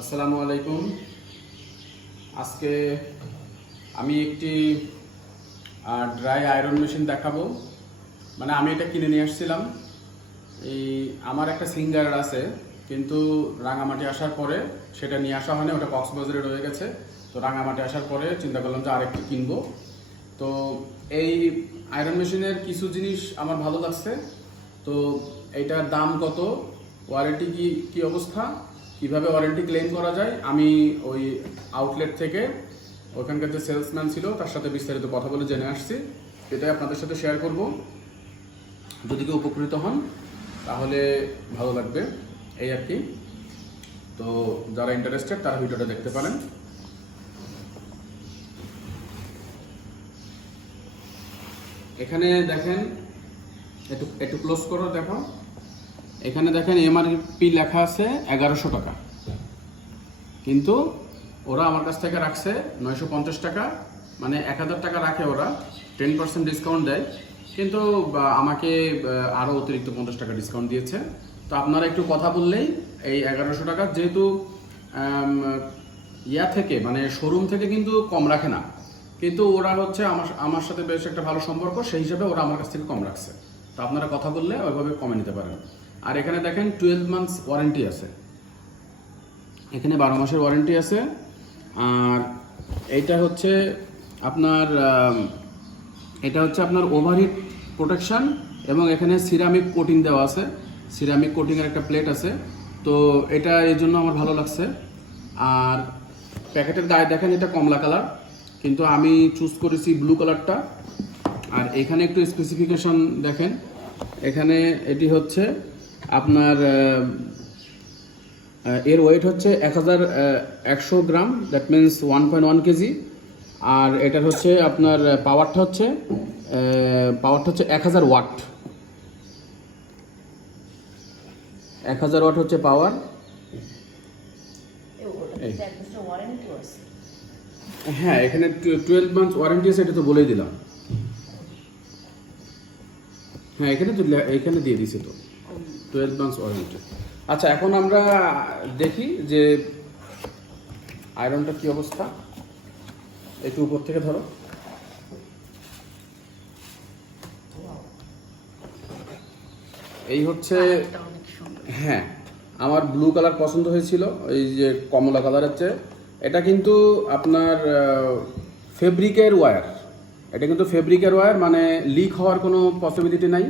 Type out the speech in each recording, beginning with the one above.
আসসালামু আলাইকুম। আজকে আমি একটি ড্রাই আয়রন মেশিন দেখাবো। মানে আমি এটা কিনে নিয়ে আসছিলাম। এই, আমার একটা সিঙ্গার আছে, কিন্তু রাঙামাটি আসার পরে সেটা নিয়ে আসা হয়নি, ওটা কক্সবাজারে রয়ে গেছে। তো রাঙামাটি আসার পরে চিন্তা করলাম যে আরেকটি কিনবো। তো এই আয়রন মেশিনের কিছু জিনিস আমার ভালো লাগছে। তো এইটার দাম কত? ওয়ারেন্টি কি কি অবস্থা? কীভাবে ওয়ারেন্টি ক্লেম করা যায়, আমি ওই আউটলেট থেকে ওখানকার যে সেলসম্যান ছিল, তার সাথে বিস্তারিত কথা বলে জেনে আসছি। এটাই আপনাদের সাথে শেয়ার করব। যদি কেউ উপকৃত হন, তাহলে ভালো লাগবে এই আর কি। তো যারা ইন্টারেস্টেড তারা ভিডিওটা দেখতে পারেন। এখানে দেখেন, একটু একটু ক্লোজ করো, দেখো। এখানে দেখেন এমআরপি লেখা আছে এগারোশো টাকা। কিন্তু ওরা আমার কাছ থেকে রাখছে নয়শো পঞ্চাশ টাকা। মানে এক হাজার টাকা রাখে ওরা টেন পার্সেন্ট ডিসকাউন্ট দেয়। কিন্তু আমাকে আরও অতিরিক্ত পঞ্চাশ টাকা ডিসকাউন্ট দিয়েছে। তো আপনারা একটু কথা বললেই এই এগারোশো টাকা যেহেতু ইয়া থেকে মানে শোরুম থেকে কিন্তু কম রাখে না। কিন্তু ওরা হচ্ছে আমার আমার সাথে বেশ একটা ভালো সম্পর্ক, সেই হিসাবে ওরা আমার কাছ থেকে কম রাখছে। তো আপনারা কথা বললে ওইভাবে কমে নিতে পারেন। আর এখানে দেখেন টুয়েলভ মান্থস ওয়ারেন্টি আছে। এখানে বারো মাসের ওয়ারেন্টি আছে। আর এইটা হচ্ছে আপনার এটা হচ্ছে আপনার ওভারহিট প্রোটেকশন এবং এখানে সিরামিক কোটিং দেওয়া আছে। সিরামিক কোটিংয়ের একটা প্লেট আছে। তো এটা এই জন্য আমার ভালো লাগছে। আর প্যাকেটের গায়ে দেখেন এটা কমলা কালার, কিন্তু আমি চুজ করেছি ব্লু কালারটা আর এখানে একটু স্পেসিফিকেশন দেখেন। এখানে এটি হচ্ছে আপনার এর ওয়েট হচ্ছে এক হাজার একশো gram that means one point one K G এটার হচ্ছে আপনার পাওয়ারটা হচ্ছে পাওয়ারটা হচ্ছে এক হাজার ওয়াট এক হাজার ওয়াট হচ্ছে পাওয়ার হ্যাঁ এখানে টুয়েলভ মান্থস ওয়ারেন্টি আছে এটা তো বলেই দিলাম। হ্যাঁ এখানে তো এখানে দিয়ে দিছে তো। টুয়েলভ মান্থস ওয়ারেন্টি আচ্ছা এখন আমরা দেখি যে আয়রনটা কি অবস্থা। একটু উপর থেকে ধরো। এই হচ্ছে হ্যাঁ আমার ব্লু কালার পছন্দ হয়েছিল এই যে কমলা কালারের চেয়ে। এটা কিন্তু আপনার ফেব্রিকের ওয়্যার এটা কিন্তু ফেব্রিকের ওয়্যার মানে লিক হওয়ার কোনো পসিবিলিটি নাই।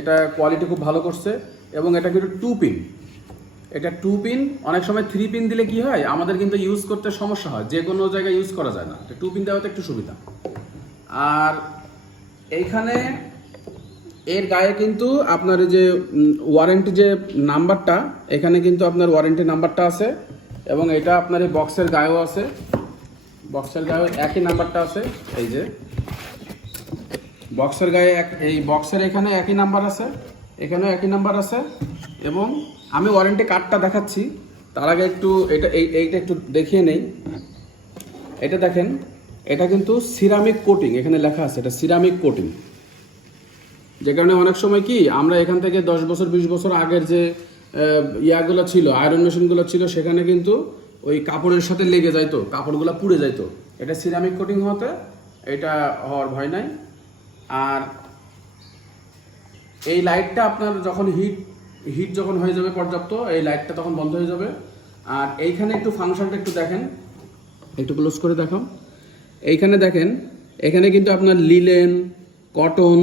এটা কোয়ালিটি খুব ভালো করছে। এবং এটা কিন্তু টু পিন এটা টু পিন অনেক সময় থ্রি পিন দিলে কি হয়, আমাদের কিন্তু ইউজ করতে সমস্যা হয়, যে কোনো জায়গায় ইউজ করা যায় না। টু পিন দেওয়াতে একটু সুবিধা। আর এইখানে এর গায়ে কিন্তু আপনার যে ওয়ারেন্টি যে নাম্বারটা এখানে কিন্তু আপনার ওয়ারেন্টি নাম্বারটা আছে, এবং এটা আপনার এই বক্সের গায়েও আছে। বক্সের গায়েও একই নাম্বারটা আছে, এই যে। বক্সের গায়ে এক, এই বক্সের এখানে একই নাম্বার আছে। এখানেও একই নাম্বার আছে। এবং আমি ওয়ারেন্টি কার্ডটা দেখাচ্ছি। তার আগে একটু এটা, এই, এইটা একটু দেখিয়ে নেই। এটা দেখেন, এটা কিন্তু সিরামিক কোটিং এখানে লেখা আছে এটা সিরামিক কোটিং যে কারণে অনেক সময় কি, আমরা এখান থেকে দশ বছর, বিশ বছর আগের যে ইয়াগুলো ছিল আয়রন মেশিনগুলো ছিল, সেখানে কিন্তু ওই কাপড়ের সাথে লেগে যাইতো কাপড়গুলো পুড়ে যাইতো এটা সিরামিক কোটিং হতে, এটা হওয়ার ভয় নাই। আর এই লাইটটা আপনার যখন হিট হিট যখন হয়ে যাবে পর্যাপ্ত, এই লাইটটা তখন বন্ধ হয়ে যাবে। আর এইখানে একটু ফাংশনটা একটু দেখেন। একটু ক্লোজ করে দেখো এইখানে দেখেন, এখানে কিন্তু আপনার linen cotton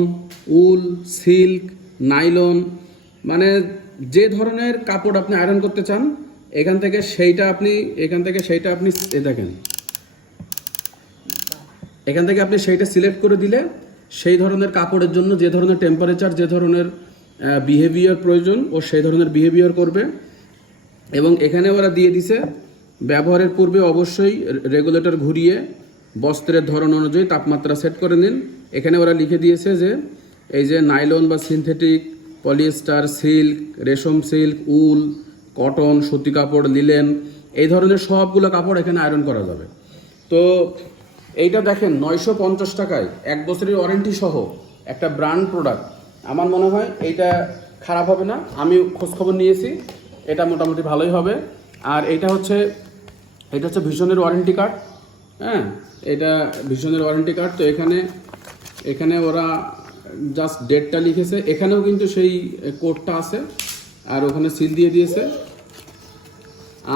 wool silk nylon মানে যে ধরনের কাপড় আপনি আয়রন করতে চান, এখান থেকে সেইটা আপনি, এখান থেকে সেইটা আপনি দেখেন। এখান থেকে আপনি সেইটা সিলেক্ট করে দিলে সেই ধরনের কাপড়ের জন্য যে ধরনের টেম্পারেচার যে ধরনের বিহেভিয়ার প্রয়োজন, ও সেই ধরনের বিহেভিয়ার করবে। এবং এখানে ওরা দিয়ে দিছে, ব্যবহারের পূর্বে অবশ্যই রেগুলেটর ঘুরিয়ে বস্ত্রের ধরন অনুযায়ী তাপমাত্রা সেট করে নিন। এখানে ওরা লিখে দিয়েছে যে, এই যে নাইলন বা সিনথেটিক পলিয়েস্টার সিল্ক রেশম সিল্ক উল কটন সুতি কাপড় লিলেন এই ধরনের সবগুলো কাপড় এখানে আয়রন করা যাবে। তো এইটা দেখেন নয়শো পঞ্চাশ টাকায়, এক বছরের ওয়ারেন্টি সহ একটা ব্র্যান্ড প্রোডাক্ট আমার মনে হয় এইটা খারাপ হবে না, আমি খোঁজখবর নিয়েছি, এটা মোটামুটি ভালোই হবে। আর এটা হচ্ছে এটা হচ্ছে ভীষণের ওয়ারেন্টি কার্ড হ্যাঁ? এটা ভীষণের ওয়ারেন্টি কার্ড তো এখানে এখানে ওরা জাস্ট ডেটটা লিখেছে। এখানেও কিন্তু সেই কোডটা আছে, আর ওখানে সিল দিয়ে দিয়েছে।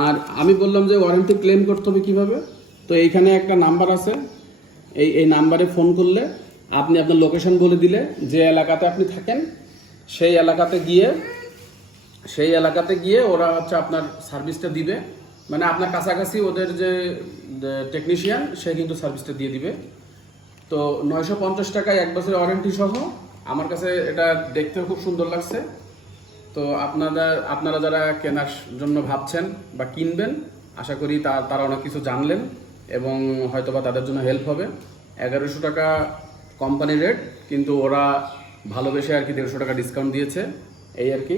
আর আমি বললাম যে ওয়ারেন্টি ক্লেম করতে হবে কীভাবে? তো এইখানে একটা নাম্বার আছে। এই এই নাম্বারে ফোন করলে আপনি আপনার লোকেশন বলে দিলে যে এলাকাতে আপনি থাকেন, সেই এলাকাতে গিয়ে, সেই এলাকাতে গিয়ে ওরা হচ্ছে আপনার সার্ভিসটা দিবে। মানে আপনার কাছাকাছি ওদের যে টেকনিশিয়ান সে কিন্তু সার্ভিসটা দিয়ে দিবে। তো নয়শো পঞ্চাশ টাকায় এক বছরের ওয়ারেন্টি সহ আমার কাছে এটা দেখতেও খুব সুন্দর লাগছে। তো আপনারা আপনারা যারা কেনার জন্য ভাবছেন বা কিনবেন, আশা করি তারা অনেক কিছু জানলেন। এবং হয়তোবা তাদের জন্য হেল্প হবে। এগারোশো টাকা কোম্পানি রেট কিন্তু ওরা ভালোবেসে আর কি দেড়শো টাকা ডিসকাউন্ট দিয়েছে, এই আর কি।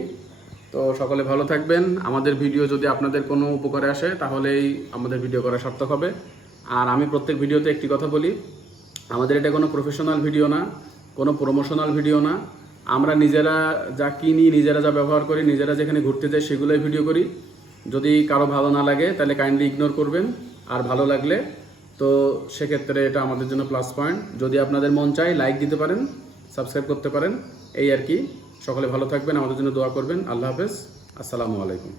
তো সকলে ভালো থাকবেন। আমাদের ভিডিও যদি আপনাদের কোনো উপকারে আসে, তাহলেই আমাদের ভিডিও করা সার্থক হবে। আর আমি প্রত্যেক ভিডিওতে একটি কথা বলি, আমাদের এটা কোনো প্রফেশনাল ভিডিও না, কোনো প্রমোশনাল ভিডিও না। আমরা নিজেরা যা কিনি, নিজেরা যা ব্যবহার করি, নিজেরা যেখানে ঘুরতে যাই, সেগুলোই ভিডিও করি। যদি কারও ভালো না লাগে, তাহলে কাইন্ডলি ইগনোর করবেন। আর ভালো লাগলে, তো সেক্ষেত্রে এটা আমাদের জন্য প্লাস পয়েন্ট যদি আপনাদের মন চায় লাইক দিতে পারেন সাবস্ক্রাইব করতে পারেন, এই আর কি। সকলে ভালো থাকবেন, আমাদের জন্য দোয়া করবেন। আল্লাহ হাফেজ। আসসালামু আলাইকুম।